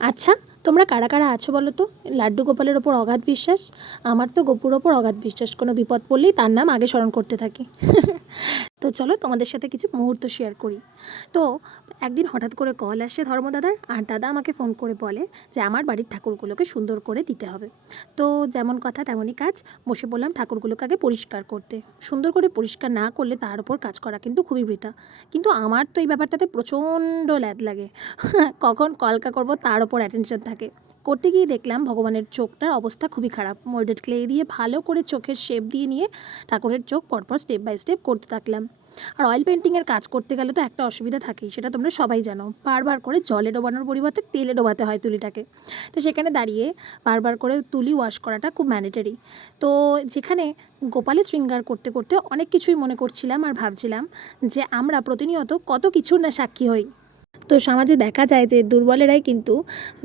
আচ্ছা, তোমরা কারা কারা আছো বলো তো লাড্ডু গোপালের ওপর অগাধ বিশ্বাস? আমার তো গপুর ওপর অগাধ বিশ্বাস, কোনো বিপদ পড়লেই তার নাম আগে স্মরণ করতে থাকি। তো চলো তোমাদের সাথে কিছু মুহূর্ত শেয়ার করি। তো একদিন হঠাৎ করে কল আসে ধর্মদাদার, আর দাদা আমাকে ফোন করে বলে যে আমার বাড়ির ঠাকুরগুলোকে সুন্দর করে দিতে হবে। তো যেমন কথা তেমনই কাজ, বসে বললাম ঠাকুরগুলোকে আগে পরিষ্কার করতে। সুন্দর করে পরিষ্কার না করলে তার উপর কাজ করা কিন্তু খুবই বৃথা। কিন্তু আমার তো এই ব্যাপারটাতে প্রচণ্ড ল্যাদ লাগে। কখন কলকা করব তার ওপর অ্যাটেনশন থাকে। করতে গিয়ে দেখলাম ভগবানের চোখটার অবস্থা খুবই খারাপ। মোল্ডেড ক্লে দিয়ে ভালো করে চোখের শেপ দিয়ে নিয়ে ঠাকুরের চোখ পরপর স্টেপ বাই স্টেপ করতে থাকলাম। আর অয়েল পেন্টিংয়ের কাজ করতে গেলে তো একটা অসুবিধা থাকেই, সেটা তোমরা সবাই জানো। বারবার করে জলে ডোবানোর পরিবর্তে তেলে ডোবাতে হয় তুলিটাকে। তো সেখানে দাঁড়িয়ে বারবার করে তুলি ওয়াশ করাটা খুব ম্যান্ডেটরি। তো যেখানে গোপালের শৃঙ্গার করতে করতে অনেক কিছুই মনে করছিলাম আর ভাবছিলাম যে আমরা প্রতিনিয়ত কত কিছুর না সাক্ষী হই। তো সমাজে দেখা যায় যে দুর্বলেরাই কিন্তু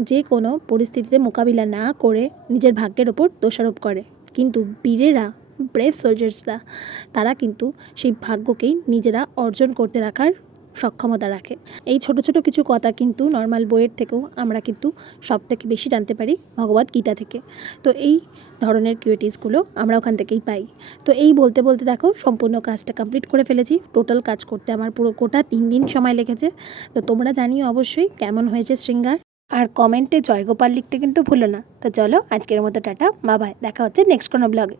যে কোনো পরিস্থিতিতে মোকাবিলা না করে নিজের ভাগ্যের ওপর দোষারোপ করে, কিন্তু বীরেরা, ব্রেভ সোলজার্সরা, তারা কিন্তু সেই ভাগ্যকেই নিজেরা অর্জন করতে রাখার সক্ষমতা রাখে। এই ছোট ছোট কিছু কথা কিন্তু নর্মাল বইয়ের থেকেও আমরা কিন্তু সব থেকে বেশি জানতে পারি ভগবদ গীতা থেকে। তো এই ধরনের কিউরিটিসগুলো আমরা ওখান থেকেই পাই। তো এই বলতে বলতে দেখো সম্পূর্ণ কাজটা কমপ্লিট করে ফেলেছি। টোটাল কাজ করতে আমার পুরো গোটা 3 দিন সময় লেগেছে। তো তোমরা জানিও অবশ্যই কেমন হয়েছে শৃঙ্গার, আর কমেন্টে জয়গোপাল লিখতে কিন্তু ভুলো না। তো চলো আজকের মতো টাটা, বাই বাই, দেখা হচ্ছে নেক্সট কোনো ব্লগে।